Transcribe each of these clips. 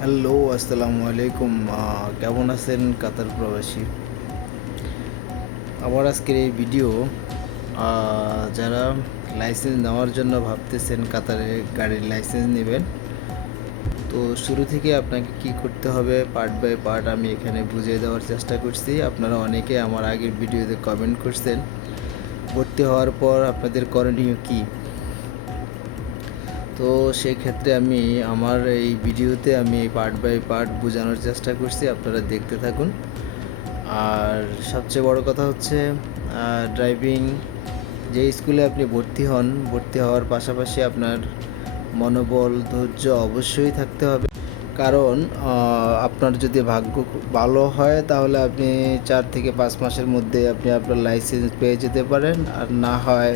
Hello, আসসালামু আলাইকুম। কেমন আছেন কাতার প্রবাসী? আমার আজকের এই ভিডিও যারা লাইসেন্স নেওয়ার জন্য ভাবতেছেন কাতারে গাড়ির লাইসেন্স নেবেন, তো শুরু থেকে আপনাকে কি করতে হবে পার্ট বাই পার্ট আমি এখানে বুঝিয়ে দেওয়ার চেষ্টা করছি। আপনারা অনেকে আমার আগের ভিডিওতে কমেন্ট করছেন ভর্তি হওয়ার পর আপনাদের করণীয় কী। তো সেই ক্ষেত্রে আমি আমার এই ভিডিওতে আমি পার্ট বাই পার্ট বোঝানোর চেষ্টা করছি, আপনারা দেখতে থাকুন। আর সবচেয়ে বড় কথা হচ্ছে ড্রাইভিং যে স্কুলে আপনি ভর্তি হন, ভর্তি হওয়ার পাশাপাশি আপনার মনোবল ধৈর্য অবশ্যই থাকতে হবে। কারণ আপনার যদি ভাগ্য খুব ভালো হয় তাহলে আপনি 4 থেকে 5 মাসের মধ্যে আপনি আপনার লাইসেন্স পেয়ে যেতে পারেন, আর না হয়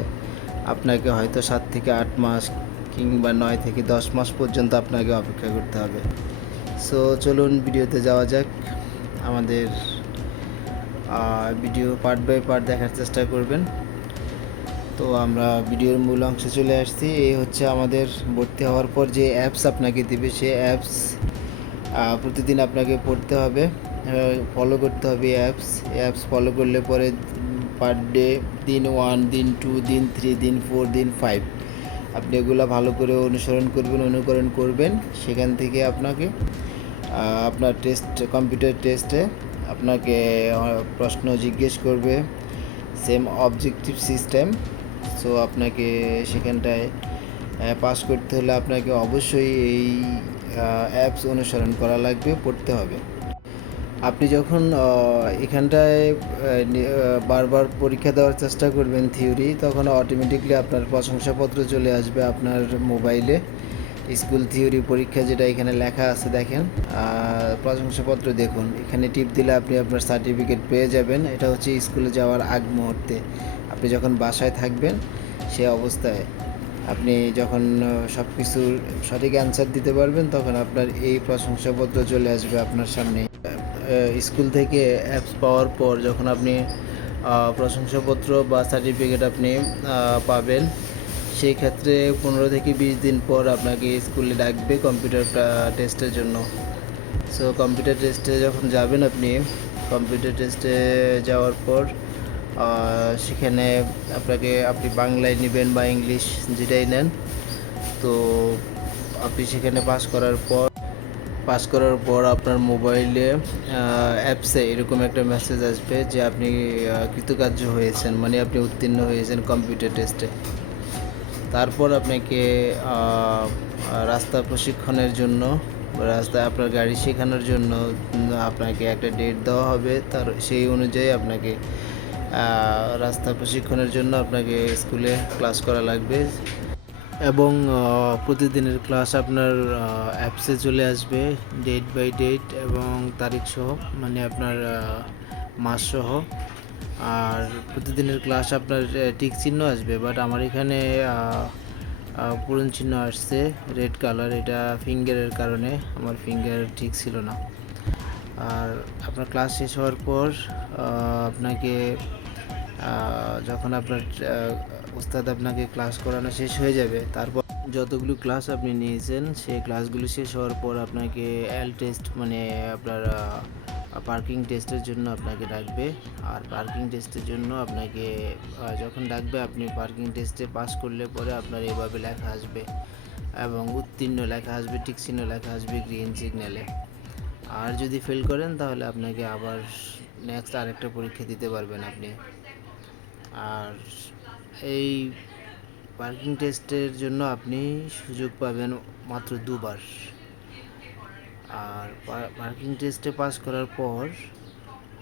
আপনাকে হয়তো 7 থেকে 8 মাস কিংবা 9 থেকে 10 মাস পর্যন্ত আপনাকে অপেক্ষা করতে হবে। সো চলুন ভিডিওতে যাওয়া যাক। আমাদের ভিডিও পার্ট বাই পার্ট দেখার চেষ্টা করবেন। তো আমরা ভিডিওর মূল অংশে চলে আসছি। এই হচ্ছে আমাদের ভর্তি হওয়ার পর যে অ্যাপস আপনাকে দিবে, সে অ্যাপস প্রতিদিন আপনাকে পড়তে হবে, ফলো করতে হবে। অ্যাপস ফলো করলে পরে পার ডে দিন 1, দিন 2, দিন 3, দিন 4, দিন 5 আপনি এগুলো ভালো করে অনুসরণ করবেন, অনুকরণ করবেন। সেখান থেকে আপনাকে আপনার কম্পিউটার টেস্টে আপনাকে প্রশ্ন জিজ্ঞেস করবে, সেম অবজেক্টিভ সিস্টেম। সো আপনাকে সেখানটায় পাস করতে হলে আপনাকে অবশ্যই এই অ্যাপস অনুসরণ করা লাগবে, পড়তে হবে। আপনি যখন এখানটায় বারবার পরীক্ষা দেওয়ার চেষ্টা করবেন থিওরি, তখন অটোমেটিকলি আপনার প্রশংসাপত্র চলে আসবে আপনার মোবাইলে। স্কুল থিওরি পরীক্ষা যেটা এখানে লেখা আছে দেখেন, প্রশংসাপত্র দেখুন। এখানে টিপ দিলে আপনি আপনার সার্টিফিকেট পেয়ে যাবেন। এটা হচ্ছে স্কুলে যাওয়ার আগ মুহূর্তে, আপনি যখন বাসায় থাকবেন সে অবস্থায় আপনি যখন সব কিছুর সঠিক অ্যান্সার দিতে পারবেন, তখন আপনার এই প্রশংসাপত্র চলে আসবে আপনার সামনে। স্কুল থেকে অ্যাপস পাওয়ার পর যখন আপনি প্রশংসাপত্র বা সার্টিফিকেট আপনি পাবেন, সেই ক্ষেত্রে 15 থেকে 20 দিন পর আপনাকে স্কুলে ডাকবে কম্পিউটার টেস্টের জন্য। সো কম্পিউটার টেস্টে যখন যাবেন আপনি, কম্পিউটার টেস্টে যাওয়ার পর সেখানে আপনি বাংলায় নেবেন বা ইংলিশ যেটাই নেন, তো আপনি সেখানে পাস করার পর আপনার মোবাইলে অ্যাপসে এরকম একটা মেসেজ আসবে যে আপনি কৃতকার্য হয়েছেন, মানে আপনি উত্তীর্ণ হয়েছেন কম্পিউটার টেস্টে। তারপর আপনাকে রাস্তা প্রশিক্ষণের জন্য, রাস্তায় আপনার গাড়ি শেখানোর জন্য আপনাকে একটা ডেট দেওয়া হবে। সেই অনুযায়ী আপনাকে রাস্তা প্রশিক্ষণের জন্য আপনাকে স্কুলে ক্লাস করা লাগবে। এবং প্রতিদিনের ক্লাস আপনার অ্যাপসে চলে আসবে, ডেট বাই ডেট এবং তারিখ সহ, মানে আপনার মাস সহ। আর প্রতিদিনের ক্লাস আপনার টিক চিহ্ন আসবে, বাট আমার এখানে পূরণ চিহ্ন আসছে রেড কালার। এটা ফিঙ্গারের কারণে, আমার ফিঙ্গার ঠিক ছিল না। আর আপনার ক্লাস শেষ হওয়ার পর আপনাকে যখন আপনার ওস্তাদ আপনাকে ক্লাস করানো শেষ হয়ে যাবে, তারপর যতগুলো ক্লাস আপনি নিয়েছেন সেই ক্লাসগুলো শেষ হওয়ার পর আপনাকে এল টেস্ট, মানে আপনার পার্কিং টেস্টের জন্য আপনাকে ডাকবে। আর পার্কিং টেস্টের জন্য আপনাকে যখন ডাকবে, আপনি পার্কিং টেস্টে পাস করলে পরে আপনার এভাবে লেখা আসবে এবং উত্তীর্ণ লেখা আসবে, টিক চিহ্ন লেখা আসবে গ্রিন সিগন্যালে। আর যদি ফেল করেন তাহলে আপনাকে আবার নেক্সট আরেকটা পরীক্ষা দিতে পারবেন আপনি। আর এই পার্কিং টেস্টের জন্য আপনি সুযোগ পাবেন মাত্র 2 বার। আর পার্কিং টেস্টে পাস করার পর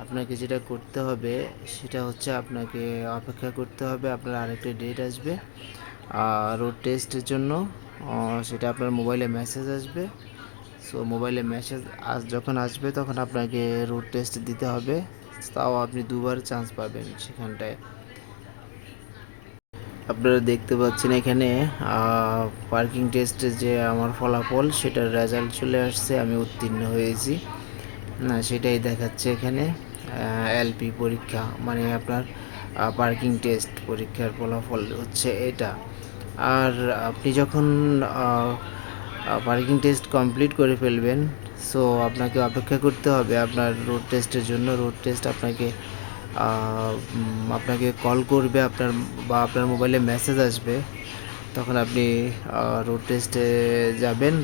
আপনাকে যেটা করতে হবে সেটা হচ্ছে আপনাকে অপেক্ষা করতে হবে, আপনার আরেকটা ডেট আসবে রোড টেস্টের জন্য। সেটা আপনার মোবাইলে মেসেজ আসবে। সো মোবাইলে মেসেজ যখন আসবে তখন আপনাকে রোড টেস্ট দিতে হবে। তাও আপনি 2 বার চান্স পাবেন সেখানটায়। আপনারা দেখতে পাচ্ছেন এখানে পার্কিং টেস্টে যে আমার ফলাফল, সেটার রেজাল্ট চলে আসছে, আমি উত্তীর্ণ হয়েছি না, সেটাই দেখাচ্ছে এখানে। এলপি পরীক্ষা মানে আপনার পার্কিং টেস্ট পরীক্ষার ফলাফল হচ্ছে এটা। আর আপনি যখন পার্কিং টেস্ট কমপ্লিট করে ফেলবেন। সো আপনাকে অপেক্ষা করতে হবে আপনার রোড টেস্টের জন্য। রোড টেস্ট আপনাকে কল করবে আপনার মোবাইলে মেসেজ আসবে। তখন আপনি রোড টেস্টে যাবেন।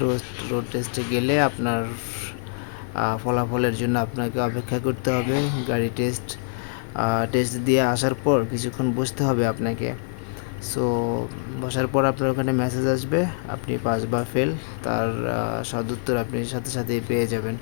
রোড টেস্টে গেলে আপনার ফলাফলের জন্য আপনাকে অপেক্ষা করতে হবে। গাড়ি টেস্ট দিয়ে আসার পর কিছুক্ষণ বসতে হবে আপনাকে। সো বসার পর আপনার ওখানে মেসেজ আসবে, আপনি পাস বা ফেল তার সদুত্তর আপনি সাথে সাথেই পেয়ে যাবেন।